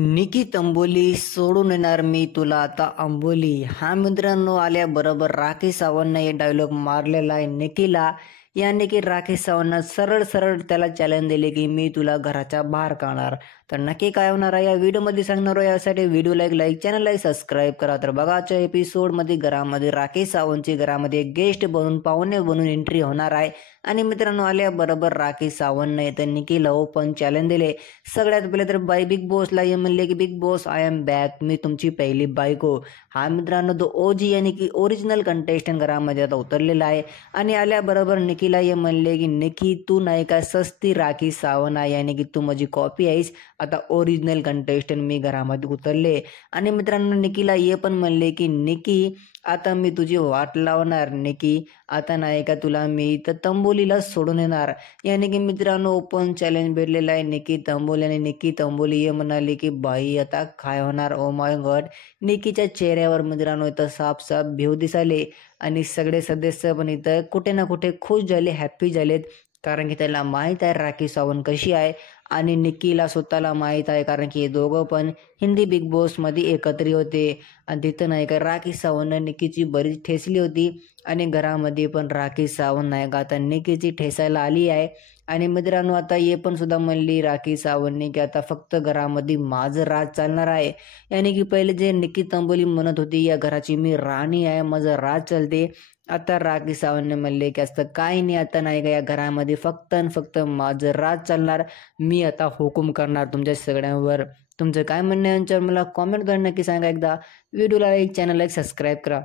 निकी तंबोली सोडून येणार मी तुला आता अंबोली. हा मित्रांनो, आल्याबरोबर राखी सावंतने हे डायलॉग मारलेला आहे निकीला. याने की राखी सावंतनं सरळ सरळ त्याला चॅलेंज दिले की मी तुला घराच्या बाहेर काढणार. तर नक्की काय होणार आहे या व्हिडिओमध्ये सांगणार आहे. यासाठी व्हिडिओला एक लाईक, चॅनलला सबस्क्राईब करा. तर बघा, आजच्या एपिसोडमध्ये घरामध्ये राखी सावंतची घरामध्ये गेस्ट बनून, पाहुणे बनून एंट्री होणार आहे. आणि मित्रांनो, आल्याबरोबर राखी सावंतने इथं निकीला ओपन चॅलेंज दिले. सगळ्यात पहिले तर बिग बॉसला हे म्हणले की Bigg Boss I am back, मी तुमची पहिली बायको. हा मित्रांनो, तो ओजी यानी की ओरिजिनल कंटेस्टंट घरामध्ये आता उतरलेला आहे. आणि आल्याबरोबर निकीला हे म्हणले की निकी, तू नाही का सस्ती राखी सावंत आहे, यानी की तू माझी कॉपी आहेस. आता ओरिजिनल कंटेस्टंट मी घरामध्ये उतरले. आणि मित्रांनो, निकीला हे पण म्हणले की निकी, आता मी तुझी वाट लावणार. निकी, आता नाही का तुला मी इथं तंबोलीला सोडून येणार. याने की मित्रांनो, ओपन चॅलेंज भेटलेला आहे निकी तंबोली. आणि निकी तंबोली हे म्हणाली की बाई आता काय होणार, ओ माय गॉड. निकीच्या चेहऱ्यावर मित्रांनो इथं साफ साफ भेव दिसाले. आणि सगळे सदस्य पण इथं कुठे ना कुठे खुश झाले, हॅप्पी झालेत. कारण की त्याला माहीत आहे राखी सावंत कशी आहे. आणि निकीला स्वतःला माहीत आहे, कारण की हे दोघं पण हिंदी बिग बॉसमध्ये एकत्र होते. आणि तिथं नाही का राखी सावंतनं निकीची बरीच ठेचली होती. आणि घरामध्ये पण राखी सावंत नाही का आता निकीची ठेसायला आली आहे. आणि मित्रांनो, आता हे पण सुद्धा म्हणली राखी सावंतने की आता फक्त घरामध्ये माझं राज चालणार आहे. यानी की पहिले जे निकी तंबोली म्हणत होती, या घराची मी राणी आहे, माझं राज चालते. आता राखी सावंतने म्हणले की असतं काही नाही, आता नाही का या घरामध्ये फक्त आणि फक्त माझं राज चालणार. मी आता हुकूम करणार तुमच्या सगळ्यांवर. तुमचं काय म्हणणं आहे यांच्यावर मला कॉमेंट करून नक्की सांगा. एकदा व्हिडिओला लाईक, चॅनलला सबस्क्राईब करा.